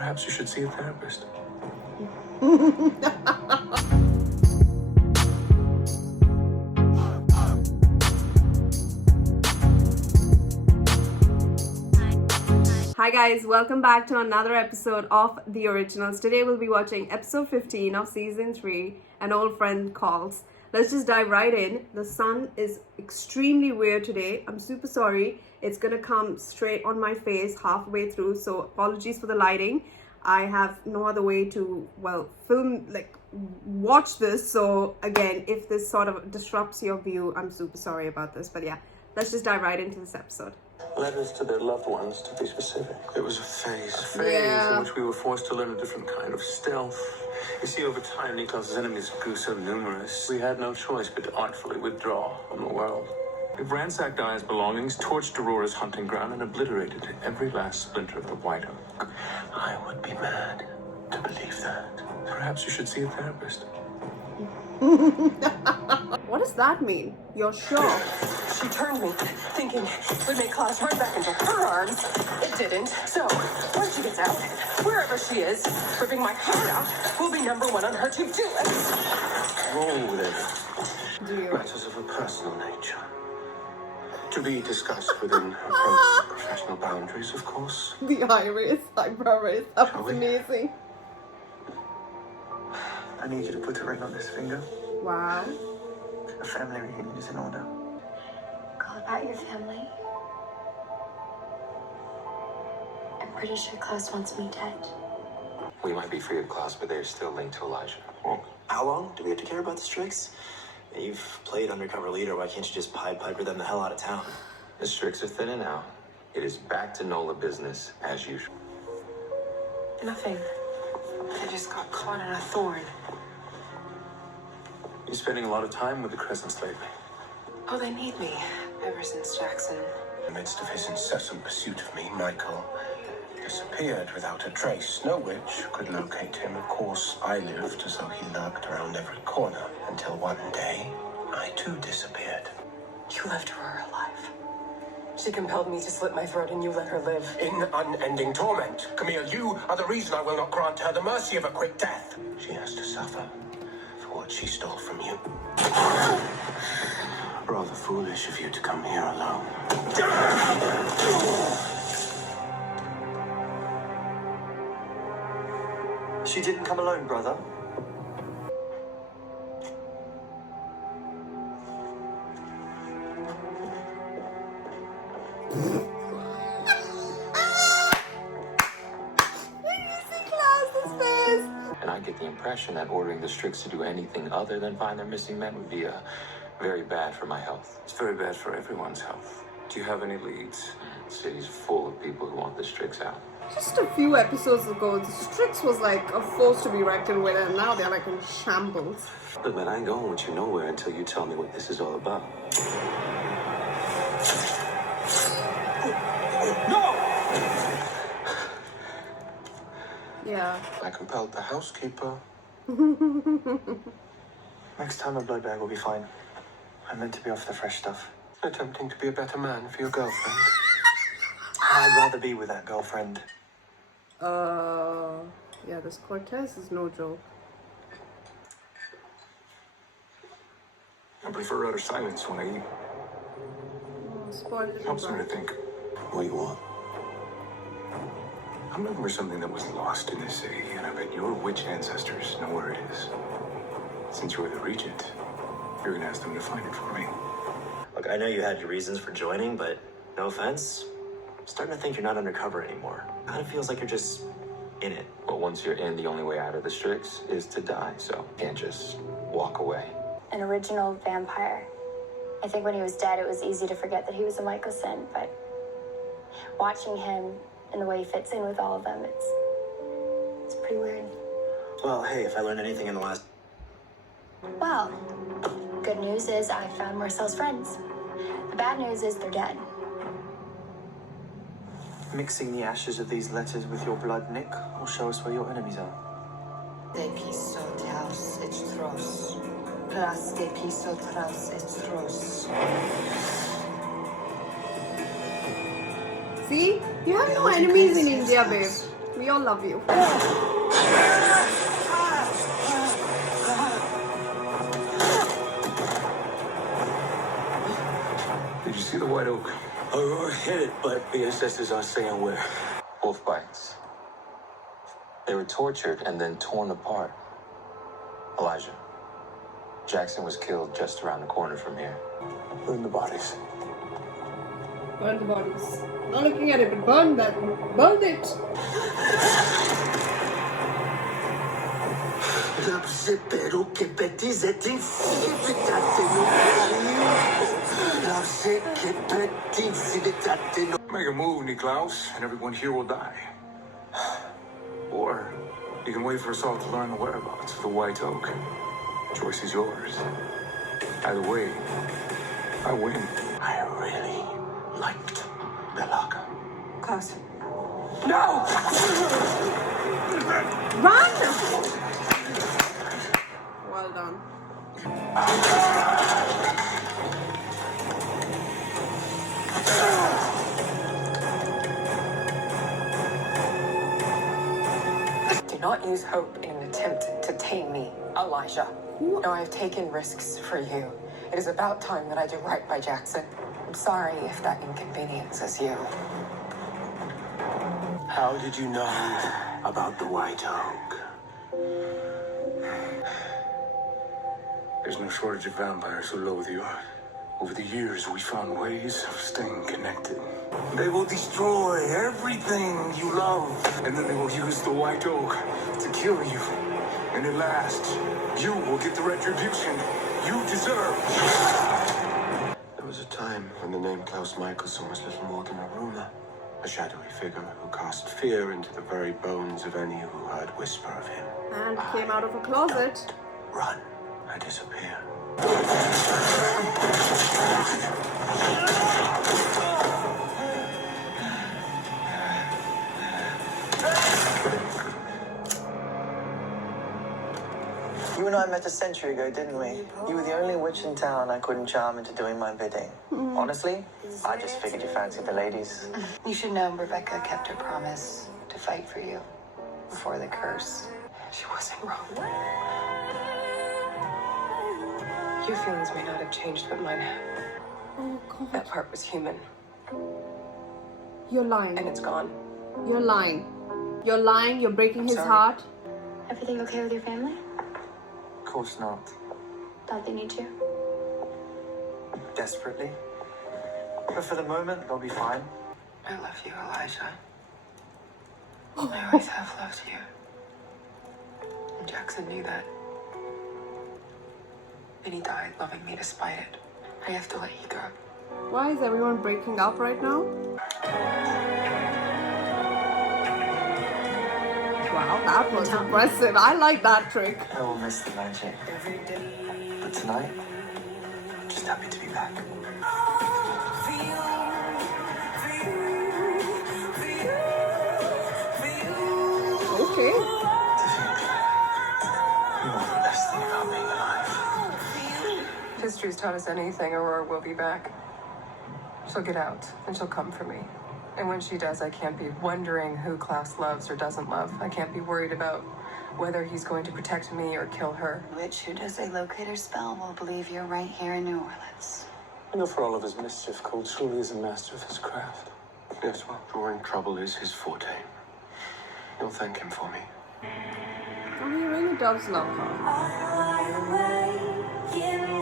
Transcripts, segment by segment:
Perhaps you should see a therapist. Hi guys, welcome back to another episode of The Originals. Today we'll be watching episode 15 of season 3, An Old Friend Calls. Let's just dive right in. The sun is extremely weird today. I'm super sorry. It's gonna come straight on my face halfway through, so apologies for the lighting. I have no other way to, watch this. So again, if this sort of disrupts your view, I'm super sorry about this. But yeah, let's just dive right into this episode. Letters to their loved ones, to be specific. It was a phase in which we were forced to learn a different kind of stealth. You see, over time, Niklas's enemies grew so numerous, we had no choice but to artfully withdraw from the world. We've ransacked Aya's belongings, torched Aurora's hunting ground, and obliterated every last splinter of the White Oak. I would be mad to believe that. Perhaps you should see a therapist. What does that mean? You're sure? She turned me, thinking it would make Claus run back into her arms. It didn't. So, when she gets out, wherever she is, ripping my heart out, will be number one on her to-do list. Wrong with it. Matters of a personal nature. To be discussed within appropriate professional boundaries, of course. The iris, eyebrow raise, that was amazing. I need you to put a ring on this finger. Wow. A family reunion is in order. Call about your family. I'm pretty sure Klaus wants me dead. We might be free of Klaus, but they're still linked to Elijah. Well, how long do we have to care about the Strix? You've played undercover leader. Why can't you just Pied Piper them the hell out of town? The Strix are thinning out. It is back to Nola business as usual. Nothing. I just got caught in a thorn. You're spending a lot of time with the Crescents lately. Oh, they need me. Ever since Jackson. In the midst of his incessant pursuit of me, Michael disappeared without a trace. No witch could locate him. Of course, I lived as though he lurked around every corner, until one day, I too disappeared. You left her alive. She compelled me to slit my throat and you let her live. In unending torment. Camille, you are the reason I will not grant her the mercy of a quick death. She has to suffer for what she stole from you. Rather foolish of you to come here alone. She didn't come alone, brother. And I get the impression that ordering the Strix to do anything other than find their missing men would be very bad for my health. It's very bad for everyone's health. Do you have any leads? The city's full of people who want the Strix out. Just a few episodes ago, the Strix was like a force to be reckoned with, and now they're like in shambles. Look, man, I ain't going with you nowhere until you tell me what this is all about. Yeah. I compelled the housekeeper. Next time a blood bag will be fine. I'm meant to be off the fresh stuff. Attempting to be a better man for your girlfriend. I'd rather be with that girlfriend. Yeah, this Cortez is no joke. I prefer utter silence when I eat. Spoiled it. Helps me to think. What do you want? I'm looking for something that was lost in this city, and I bet your witch ancestors know where it is. Since you're the regent, you're gonna ask them to find it for me. Look, I know you had your reasons for joining, but no offense. I'm starting to think you're not undercover anymore. Kind of feels like you're just in it. But once you're in, the only way out of the Strix is to die, so can't just walk away. An original vampire. I think when he was dead, it was easy to forget that he was a Michelson, but watching him and the way he fits in with all of them, it's pretty weird. Well, hey, if I learned anything in the last... Well, good news is I found Marcel's friends. The bad news is they're dead. Mixing the ashes of these letters with your blood, Nick, will show us where your enemies are. See? You have no enemies in India, babe. We all love you. Did you see the white oak? Aurora hit it, but the ancestors aren't saying where. Wolf bites. They were tortured and then torn apart. Elijah, Jackson was killed just around the corner from here. Burn the bodies. Burn the bodies. Not looking at it, but burn that. Burn it. Make a move, Niklaus, and everyone here will die. Or you can wait for us all to learn the whereabouts of the White Oak. Choice is yours. Either way, I win. I really liked Belaka. Klaus, No! Run! Well done. do not use hope in an attempt to tame me, Elijah. No, I have taken risks for you. It is about time that I do right by Jackson. I'm sorry if that inconveniences you. How did you know about the White Oak? There's no shortage of vampires who loathe the art. Over the years, we found ways of staying connected. They will destroy everything you love, and then they will use the White Oak to kill you. And at last, you will get the retribution you deserve. There was a time when the name Klaus Michelson was little more than a rumor. A shadowy figure who cast fear into the very bones of any who heard whisper of him. And came out of a closet. Don't run. I disappear. You and I met a century ago, didn't we? You were the only witch in town I couldn't charm into doing my bidding. Honestly, I just figured you fancied the ladies. You should know Rebecca kept her promise to fight for you before the curse. She wasn't wrong. Your feelings may not have changed, but mine have. Oh God. That part was human, You're lying. and it's gone. You're lying. You're lying. You're breaking his sorry. heart. Everything okay with your family? Of course not. Thought they need you. Desperately. But for the moment, they'll be fine. I love you, Elijah. I always have loved you. And Jackson knew that. And he died loving me despite it. I have to let you go. Why is everyone breaking up right now? Wow, that was impressive. I like that trick. I will miss the magic. But tonight, just happy to be back. Okay. To think you are the best thing about being alive. If history's taught us anything, Aurora will be back. She'll get out, and she'll come for me. And when she does, I can't be wondering who Klaus loves or doesn't love. I can't be worried about whether he's going to protect me or kill her. Witch who does a locator spell will believe you're right here in New Orleans. You know, for all of his mischief, Cole truly is a master of his craft. Yes, well, drawing trouble is his forte. You'll thank him for me. Oh, he really does love her.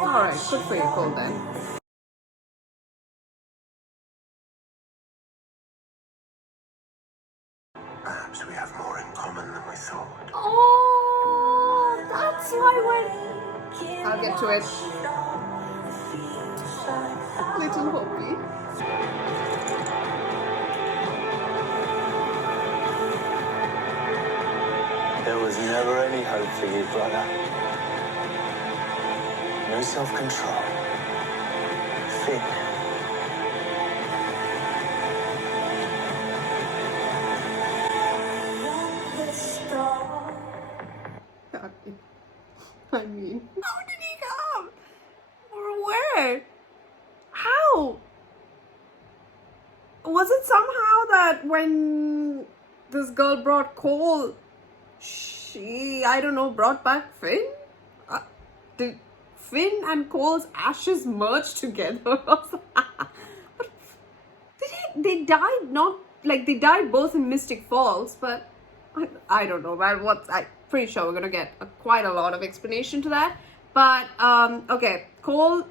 Alright, good for you, Cole, then. Perhaps we have more in common than we thought. Oh, that's why I'll get to it. Little Hopi. There was never any hope for you, brother. No self-control. Fear. I mean, how did he come? Or where? How? Was it somehow that when this girl brought Cole. She, I don't know, brought back Finn? Did Finn and Cole's ashes merge together? But they died not, like, they died both in Mystic Falls, but I don't know, man. I'm pretty sure we're gonna get quite a lot of explanation to that. But, okay, Cole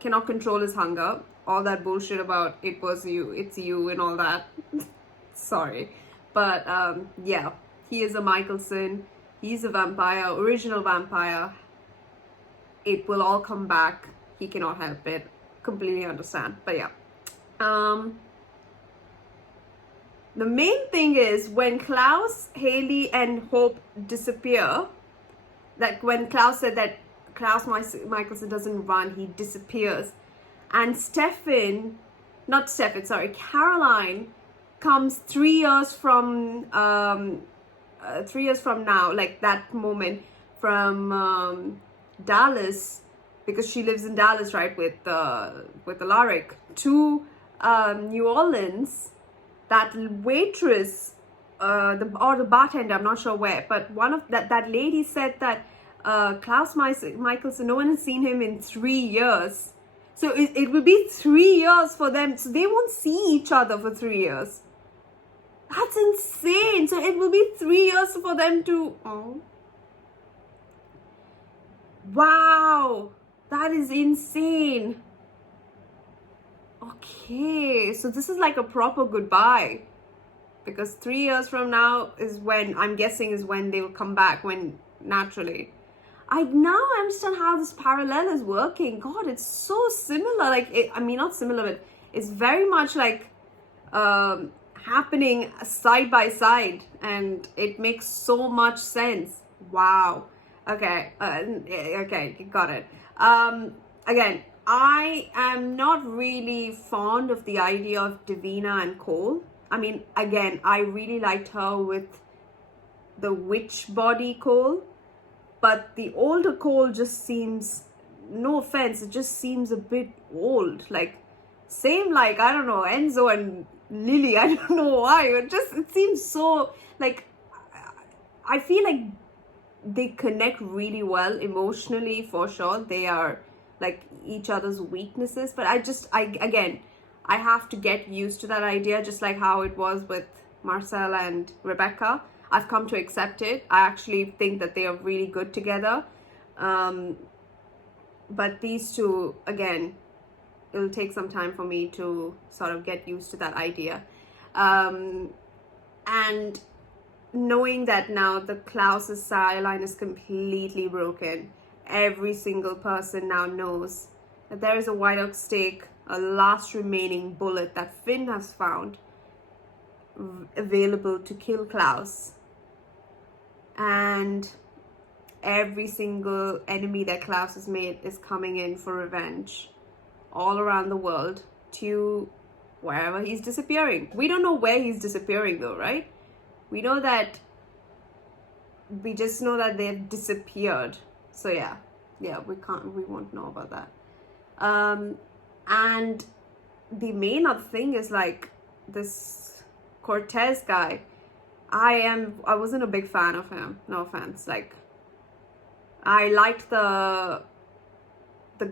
cannot control his hunger. All that bullshit about it was you, it's you and all that. Sorry. But, yeah, he is a Michelson. He's a vampire, original vampire. It will all come back. He cannot help it. Completely understand. But yeah. The main thing is when Klaus, Haley, and Hope disappear, that when Klaus said that Klaus Michelson doesn't run, he disappears. And Caroline comes 3 years from 3 years from now, like that moment from Dallas, because she lives in Dallas, right, with Alaric, to New Orleans. That waitress, or the bartender, I'm not sure where, but one of that lady said that Klaus Michelson, no one has seen him in 3 years. So it will be 3 years for them. So they won't see each other for 3 years. That's insane. So it will be 3 years for them to... Oh. Wow. That is insane. Okay. So this is like a proper goodbye. Because 3 years from now is when, I'm guessing, is when they will come back, when naturally. I now understand how this parallel is working. God, it's so similar. Like, I mean, not similar, but it's very much like happening side by side. And it makes so much sense. Wow. Okay. Okay, got it. Again, I am not really fond of the idea of Davina and Cole. I mean, again, I really liked her with the witch body Cole. But the older Cole just seems, no offense, it just seems a bit old. Like, same like, I don't know, Enzo and Lily. I don't know why. It seems so, like, I feel like they connect really well emotionally, for sure. They are, like, each other's weaknesses. But again, I have to get used to that idea, just like how it was with Marcel and Rebecca. I've come to accept it. I actually think that they are really good together. But these two, again, it'll take some time for me to sort of get used to that idea. And knowing that now the Klaus's sire line is completely broken. Every single person now knows that there is a White Oak stake, a last remaining bullet that Finn has found, available to kill Klaus. And every single enemy that Klaus has made is coming in for revenge all around the world to wherever he's disappearing. We don't know where he's disappearing though, right? We just know that they've disappeared. So yeah, we won't know about that. And the main other thing is like this Cortez guy. I wasn't a big fan of him, no offense. Like, I liked the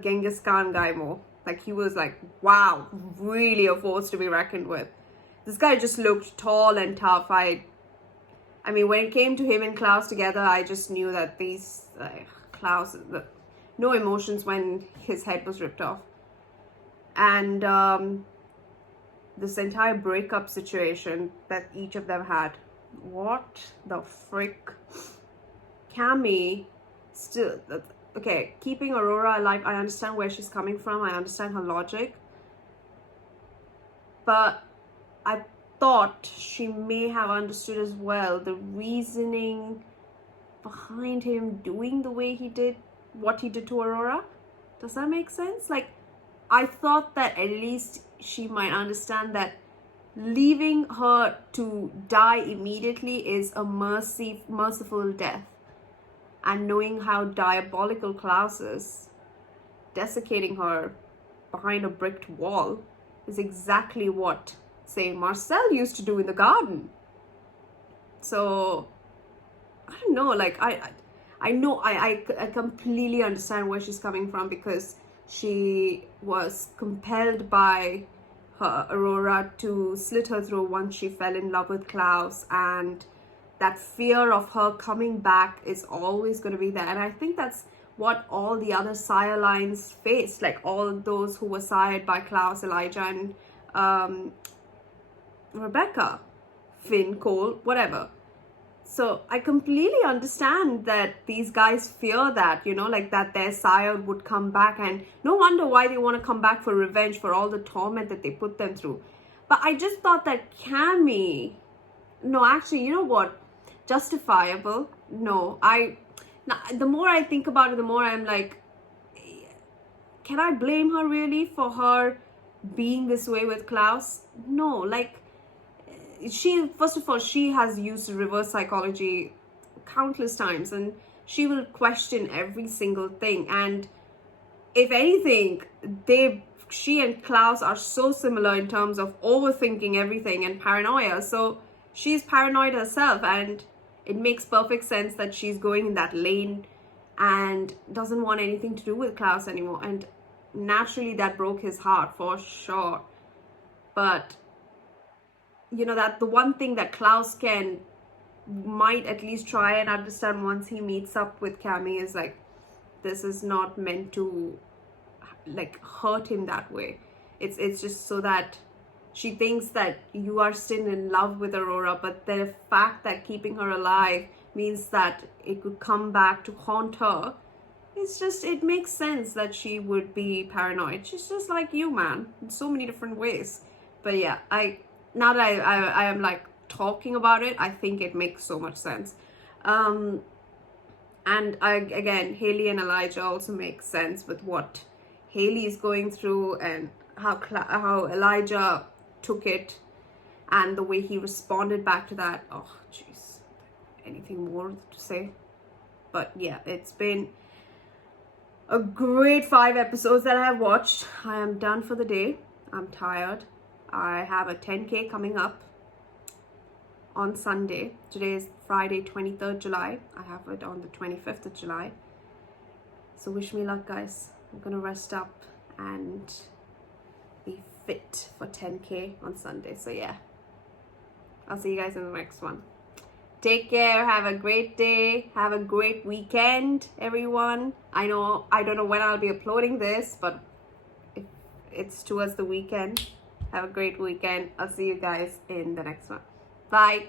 Genghis Khan guy more. Like, he was like, wow, really a force to be reckoned with. This guy just looked tall and tough. I mean, when it came to him and Klaus together, I just knew that these Klaus, no emotions when his head was ripped off. And this entire breakup situation that each of them had. What the frick? Cami still, okay, keeping Aurora alive, I understand where she's coming from. I understand her logic. But I thought she may have understood as well the reasoning behind him doing the way he did, what he did to Aurora. Does that make sense? Like, I thought that at least she might understand that leaving her to die immediately is a merciful death. And knowing how diabolical Klaus is, desiccating her behind a bricked wall is exactly what, say, Marcel used to do in the garden. So I don't know, like I know I completely understand where she's coming from, because she was compelled by her Aurora to slit her throat once she fell in love with Klaus, and that fear of her coming back is always going to be there. And I think that's what all the other sire lines faced, like all those who were sired by Klaus, Elijah, and Rebecca, Finn, Cole, whatever. So I completely understand that these guys fear that, you know, like that their sire would come back, and no wonder why they want to come back for revenge for all the torment that they put them through. But I just thought that Cami, no, actually, you know what, justifiable. No, the more I think about it, the more I'm like, can I blame her really for her being this way with Klaus? No, like, she, first of all, she has used reverse psychology countless times, and she will question every single thing. And if anything, she and Klaus are so similar in terms of overthinking everything and paranoia. So she's paranoid herself, and it makes perfect sense that she's going in that lane and doesn't want anything to do with Klaus anymore. And naturally that broke his heart for sure. But you know, that the one thing that Klaus might at least try and understand once he meets up with Cami is like, this is not meant to like hurt him that way. It's just so that she thinks that you are still in love with Aurora, but the fact that keeping her alive means that it could come back to haunt her. It's just, it makes sense that she would be paranoid. She's just like you, man, in so many different ways. But yeah, now that I am like talking about it, I think it makes so much sense. And again, Haley and Elijah also make sense with what Haley is going through, and how Elijah took it, and the way he responded back to that. Oh jeez, anything more to say? But yeah, it's been a great 5 episodes that I have watched. I am done for the day. I'm tired. I have a 10K coming up on Sunday. Today is Friday, 23rd July. I have it on the 25th of July. So wish me luck, guys. I'm gonna rest up and be fit for 10K on Sunday. So yeah, I'll see you guys in the next one. Take care. Have a great day. Have a great weekend, everyone. I don't know when I'll be uploading this, but if it's towards the weekend, have a great weekend. I'll see you guys in the next one. Bye.